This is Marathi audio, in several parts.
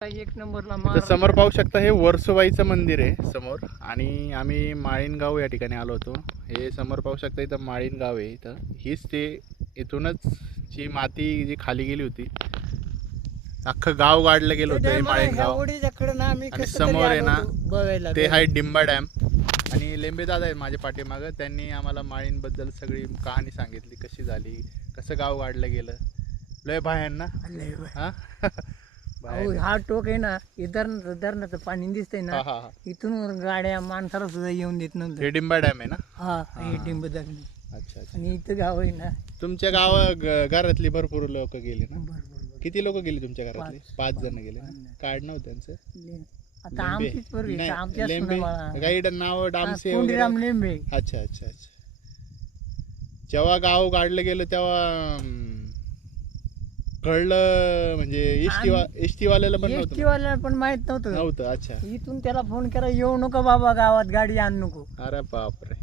एक नंबरला तर समोर पाहू शकता हे वर्सोबाईचं मंदिर आहे समोर. आणि आम्ही माळीनगाव या ठिकाणी आलो होतो. हे समोर पाहू शकता इथं माळीनगाव आहे इथं. हीच ते इथूनच जी माती जी खाली गेली होती अख्खं गाव गाडलं गेलं होतं हे ना आम्ही आणि समोर आहे ना, ते आहे डिंबा डॅम. आणि लेंबे दादा आहेत माझ्या पाठीमागं. त्यांनी आम्हाला माळींबद्दल सगळी कहाणी सांगितली कशी झाली कसं गाव गाडलं गेलं. लय भायांना लय बाय. हा? अहो, बाहेर. हा टोक आहे ना हे धरण धरणाचं पाणी दिसतंय हा ना हा हा इथून गाड्या माणसाला सुद्धा येऊन देत नव्हतं हे डिंबा डॅम आहे ना हा हा. हे डिंब धरण अच्छा अच्छा आणि इथं गाव आहे ना तुमच्या गाव ग- घरातली भरपूर लोक गेली ना बरोबर. किती लोक गेली तुमच्या घरातली पाच. जण गेले ना. कार्ड नव्हतं त्यांचं ले- आता लेंबे. आमचीच बरं नाही, आमच्या लेंबे सुनाबाळा. गाईड नाव डामसे वगैरे. कोंडीराम लेंबे अच्छा अच्छा अच्छा जेव्हा गाव गाडलं गेलं तेव्हा अं, कळलं म्हणजे एसटी एसटी वाल्याला पण एसटी नव्हतं वाल्याला पण माहीत नव्हतं. नव्हतं अच्छा. इथून त्याला फोन करा येऊ नको बाबा गावात गाडी आण नको. अरे बापरे.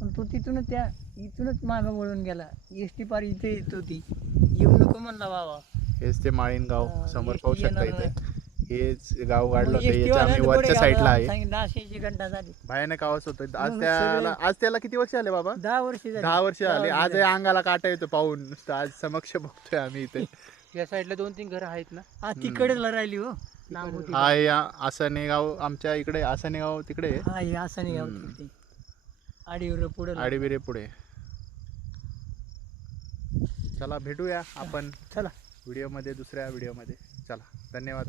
पण तो तिथूनच त्या इथूनच मागं वळून गेला. एस टी पार इथे येत होती. येऊ नको म्हणला बाबा. हेच ते माळीन गाव हा, समोर पाहू शकता इथे. हेच गाव गाडलं होतं याच्या आम्ही वरच्या पुढे साईडला आहे. सांगितलं, अशी घंटा झाली. भयानक आवाज होतो आज त्याला आज त्याला किती वर्ष आले बाबा? दहा वर्ष झाली. दहा वर्ष आली आज. अंगाला काटा येतो पाहून. नुसतं आज समक्ष बघतोय आम्ही इथे. या साईडला दोन तीन घरं आहेत ना? तिकडेच राहिली हो. हा या आसाने गाव आमच्या इकडे आसाने गाव तिकडे? आहे. हा हे नाही गाव हम्म. ते आडीवर पुढे आडीबिरे पुढे. चला भेटूया आपण. चला. व्हिडिओमध्ये दुसऱ्या व्हिडिओमध्ये. चला धन्यवाद.